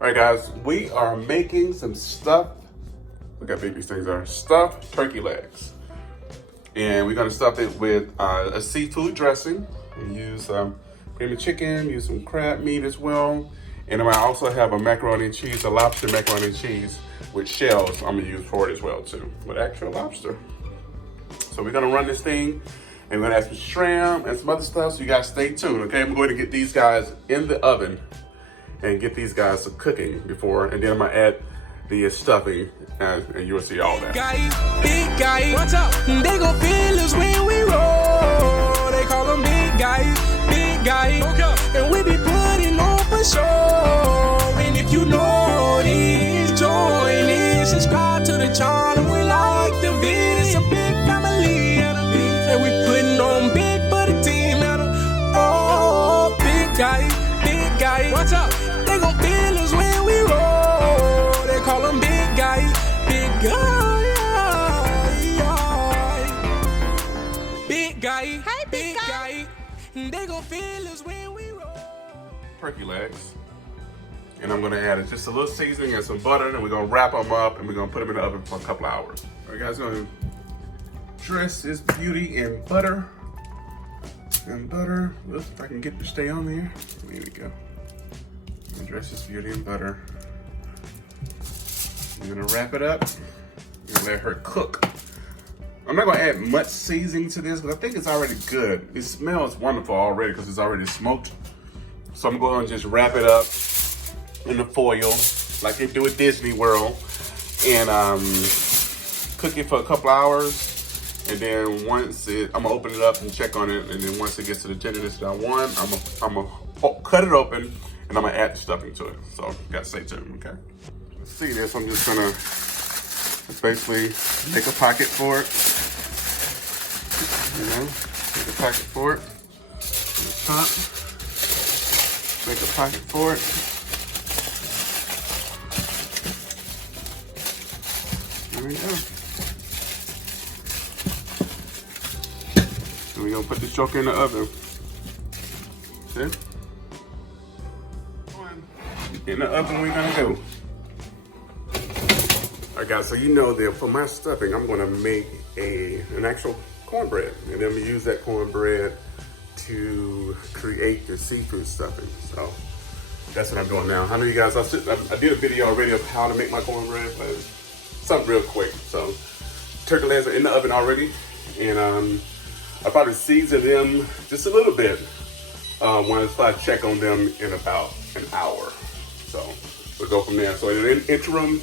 All right, guys, we are making some stuffed, look how big these things are, stuffed turkey legs. And we're gonna stuff it with a seafood dressing. We use cream of chicken, use some crab meat as well. And I also have a macaroni and cheese, a lobster macaroni and cheese with shells I'm gonna use for it as well too, with actual lobster. So we're gonna run this thing and we're gonna add some shrimp and some other stuff, so you guys stay tuned, okay? I'm going to get these guys in the oven and get these guys cooking before, and then I'm gonna add the stuffing, and you will see all that. Big guy, watch out. They gon' feel us when we roll. They call them big guy. Okay. And we be putting on for sure. And if you know this, join in, subscribe to the channel. We like the video, it's a big family. And we putting on big for the team. Oh, big guy, watch out. They gon' feel us when we roll. They call them big guy. Big guy. Hey, big guy. They gon' feel us when we roll. Turkey legs. And I'm gonna add just a little seasoning and some butter, and we're gonna wrap them up and we're gonna put them in the oven for a couple of hours. All right, guys, gonna dress this beauty in butter. Let's see if I can get it to stay on there. There we go. Dress this beauty in butter. I'm gonna wrap it up and let her cook. I'm not gonna add much seasoning to this because I think it's already good. It smells wonderful already because it's already smoked. So I'm going to just wrap it up in the foil like they do at Disney World and cook it for a couple hours. And then I'm gonna open it up and check on it. And then once it gets to the tenderness that I want, I'm gonna cut it open and I'm gonna add the stuffing to it. So you gotta stay tuned, okay? Let's see this. I'm just gonna basically make a pocket for it. You know, make a pocket for it. On the top. Make a pocket for it. There we go. And we're gonna put this joker in the oven. See? In the oven we're gonna go. All right, guys, so you know that for my stuffing, I'm gonna make an actual cornbread. And then I'm gonna use that cornbread to create the seafood stuffing. So that's what I'm doing now. I know you guys, I did a video already of how to make my cornbread, but it's something real quick. So turkey legs are in the oven already. And I probably season them just a little bit once I check on them in about an hour. So we'll go from there. So in the interim,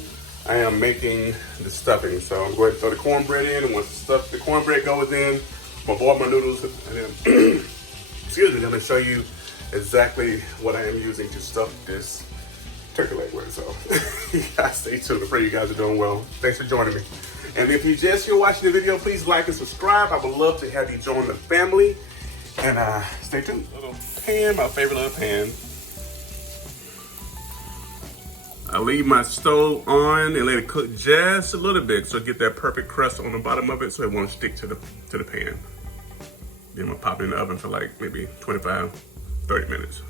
I am making the stuffing. So I'm going to throw the cornbread in, and once the cornbread goes in, I'm gonna boil my noodles, and then, excuse me, I'm gonna show you exactly what I am using to stuff this turkey leg with. So you guys stay tuned. I pray you guys are doing well. Thanks for joining me. And if you're watching the video, please like and subscribe. I would love to have you join the family. And stay tuned. Little pan, my favorite little pan. I leave my stove on and let it cook just a little bit so I get that perfect crust on the bottom of it so it won't stick to the pan. Then I'm gonna pop it in the oven for like maybe 25, 30 minutes.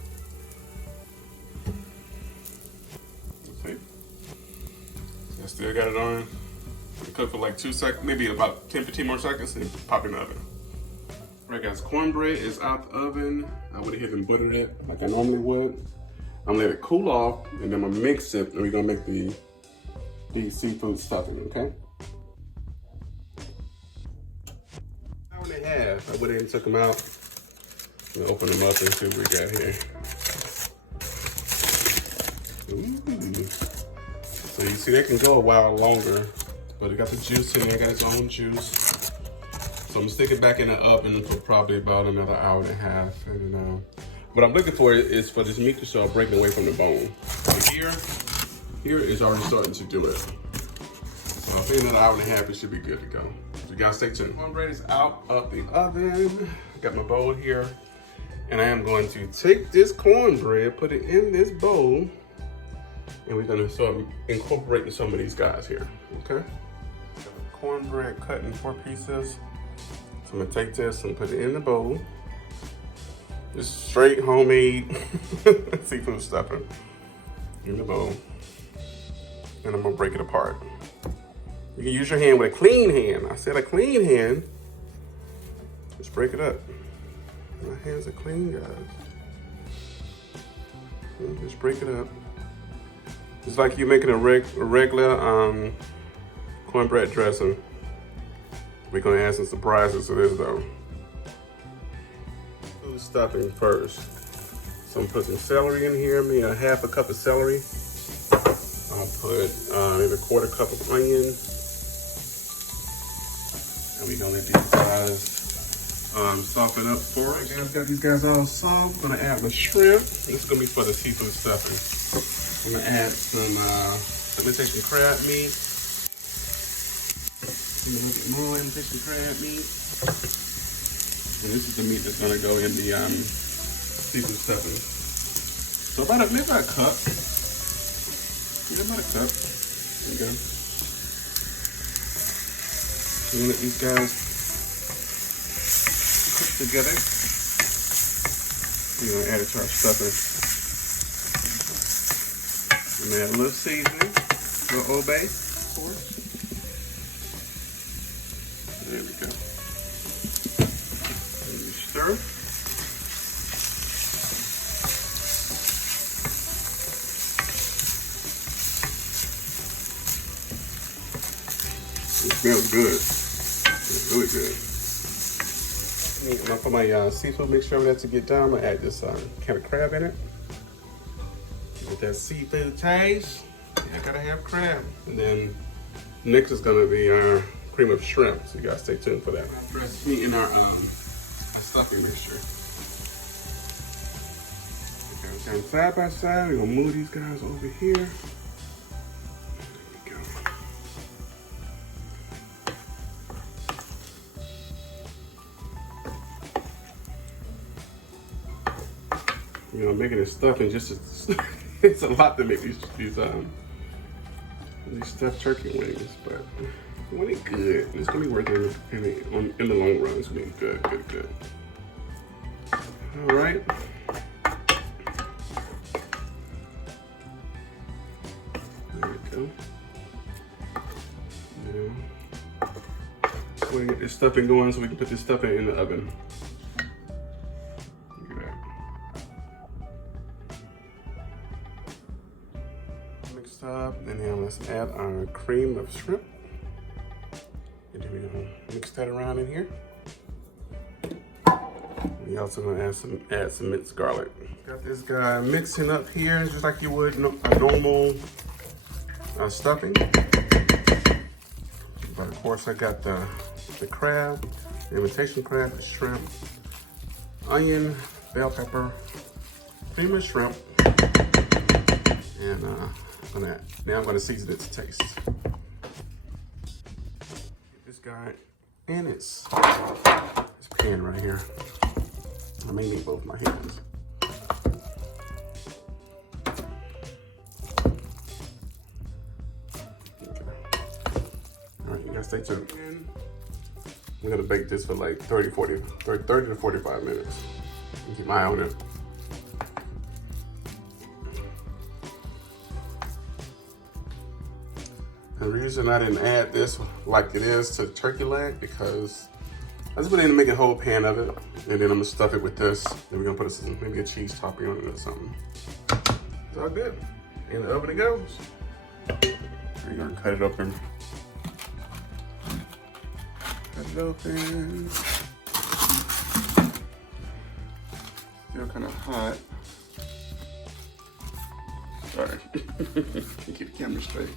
See? I still got it on. Cook for like 2 seconds, maybe about 10, 15 more seconds, and pop in the oven. All right, guys, cornbread is out the oven. I went ahead and buttered it like I normally would. I'm gonna let it cool off, and then I'm gonna mix it, and we're gonna make the seafood stuffing, okay? Hour and a half. I went ahead and took them out. I'm gonna open them up and see what we got here. Ooh. So you see, they can go a while longer, but it got the juice in there, got its own juice. So I'm gonna stick it back in the oven for probably about another hour and a half. And what I'm looking for is for this meat to start breaking away from the bone. So here is already starting to do it. So I think another hour and a half, it should be good to go. So you guys stay tuned. Cornbread is out of the oven. Got my bowl here. And I am going to take this cornbread, put it in this bowl, and we're gonna start incorporating some of these guys here, okay? Cornbread cut in 4 pieces. So I'm gonna take this and put it in the bowl. Just straight homemade seafood stuffing. in the bowl. And I'm gonna break it apart. You can use your hand with a clean hand. I said a clean hand. Just break it up. My hands are clean, guys. Just break it up. It's like you're making a regular cornbread dressing. We're gonna add some surprises to this though. Food stuffing first. So I'm gonna put some celery in here, maybe a half a cup of celery. I'll put maybe a quarter cup of onion. And we're gonna let these guys soften up for it. Guys, got these guys all soft. I'm gonna add the shrimp. This is gonna be for the seafood stuffing. I'm gonna add some imitation crab meat. A little bit more imitation crab meat. And this is the meat that's gonna go in the seafood stuffing. So maybe about a cup. Yeah, about a cup. There you go. So we're gonna let these guys cook together. We're gonna add it to our stuffing. I'm gonna add a little seasoning, a little Old Bay, of course. There we go. And you stir. It smells good. It's really good. For my seafood mixture over there to get done, I'm gonna add this can of crab in it. With that seafood taste, you gotta have crab. And then next is gonna be our cream of shrimp. So you gotta stay tuned for that. Dress meat in our stuffing mixture. Okay, we're side by side. We're gonna move these guys over here. You know, making this stuffing it's a lot to make these stuffed turkey wings, but when it's good, it's gonna be worth it in the long run. It's gonna be good. All right. There we go. Now, we're gonna get this stuffing going so we can put this stuffing in the oven. Up, and then let's add our cream of shrimp. And then we're gonna mix that around in here. We're also gonna add some minced garlic. Got this guy mixing up here just like you would a normal stuffing. But of course I got the crab, the imitation crab, the shrimp, onion, bell pepper, cream of shrimp, and now I'm gonna season it to taste. Get this guy in this pan right here. I may need both my hands. Okay. All right, you guys stay tuned. We're gonna bake this for like 30 to 45 minutes. Keep my eye on it. The reason I didn't add this like it is to turkey leg because I just went in to make a whole pan of it, and then I'm gonna stuff it with this. Then we're gonna put maybe a cheese topping on it or something. It's all good. In the oven it goes. We're gonna cut it open. Cut it open. Still kind of hot. Sorry. Keep the camera straight.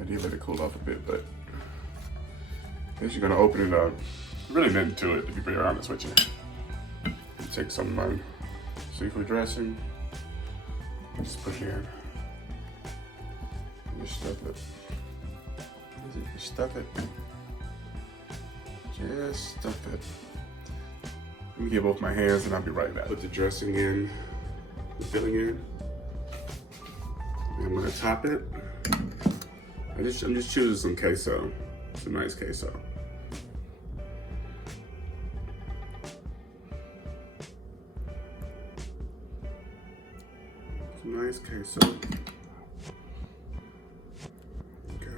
I did let it cool off a bit, but I guess you're gonna open it up. Really nothing to it, to be very honest with you. Take some of my seafood dressing, and just put it in. And just stuff it. Just stuff it. Just stuff it. Let me get both my hands and I'll be right back. Put the dressing in, the filling in. And I'm gonna top it. I'm just choosing some queso, some nice queso. Nice queso. Okay.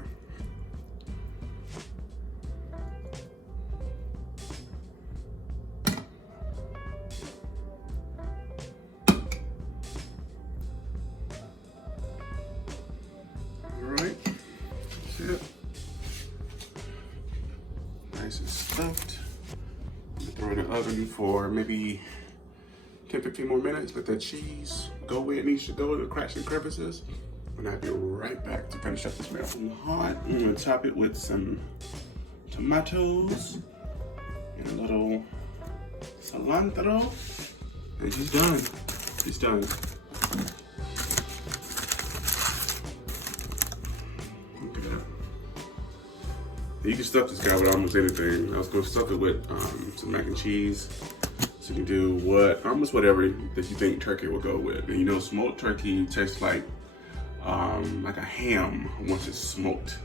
All right. That's it. Nice and stuffed. Throw it in the oven for maybe 10-15 more minutes. Let that cheese go where it needs to go, the cracks and crevices. And I'll be right back to finish up this meal. From hot, I'm gonna top it with some tomatoes and a little cilantro. And she's done. She's done. Look at that. You can stuff this guy with almost anything. I was gonna stuff it with some mac and cheese. So you can do almost whatever that you think turkey will go with. And you know, smoked turkey tastes like a ham once it's smoked.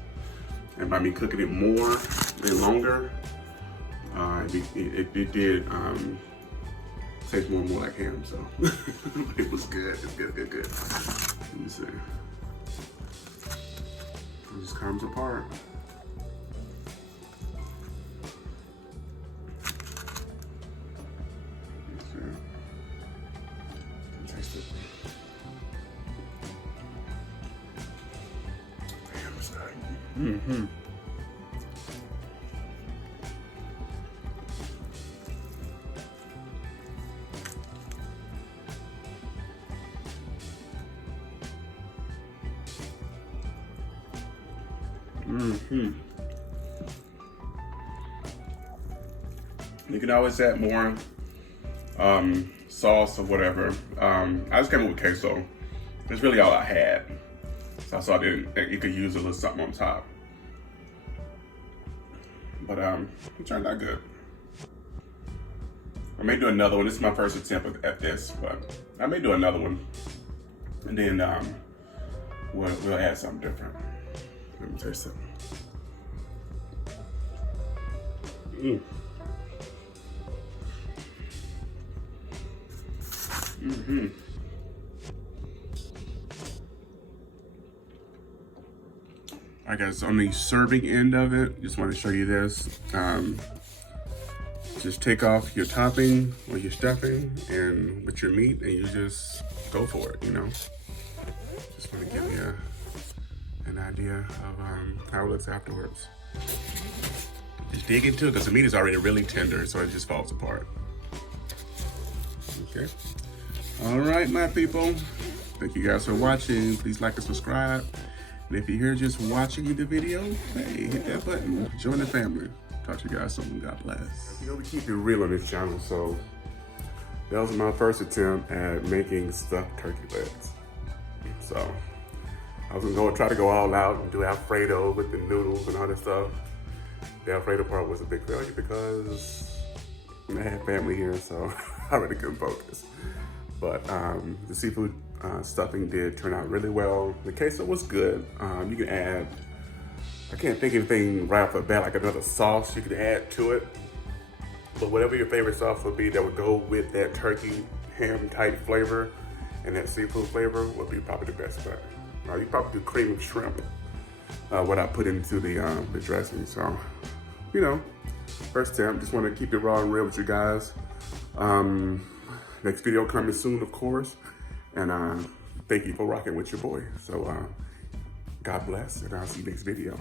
And by me cooking it more and longer, it did taste more and more like ham. So it was good. It's good. Let me see. It just comes apart. Taste it. Damn, it's good. Mm-hmm. Mm-hmm. You can always add more sauce or whatever. I just came up with queso. That's really all I had. So I saw that you could use a little something on top. But it turned out good. I may do another one. This is my first attempt at this, but I may do another one. And then we'll add something different. Let me taste it. Mm-hmm. Alright guys, on the serving end of it, just want to show you this. Just take off your topping or your stuffing and with your meat and you just go for it, you know. Just want to give you an idea of how it looks afterwards. Just dig into it because the meat is already really tender, so it just falls apart. Okay. All right, my people. Thank you guys for watching. Please like and subscribe. And if you're here just watching the video, hey, hit that button. Join the family. Talk to you guys soon. God bless. You know, we keep it real on this channel, so that was my first attempt at making stuffed turkey legs. So I was gonna try to go all out and do Alfredo with the noodles and all that stuff. The Alfredo part was a big failure because I had family here, so I really couldn't focus. But the seafood stuffing did turn out really well. The queso was good. You can add, I can't think of anything right off the bat, like another sauce you could add to it. But whatever your favorite sauce would be that would go with that turkey ham type flavor and that seafood flavor would be probably the best bet. You probably do cream of shrimp, what I put into the dressing. So, you know, first attempt, just want to keep it raw and real with you guys. Next video coming soon, of course. And thank you for rocking with your boy. So God bless, and I'll see you next video.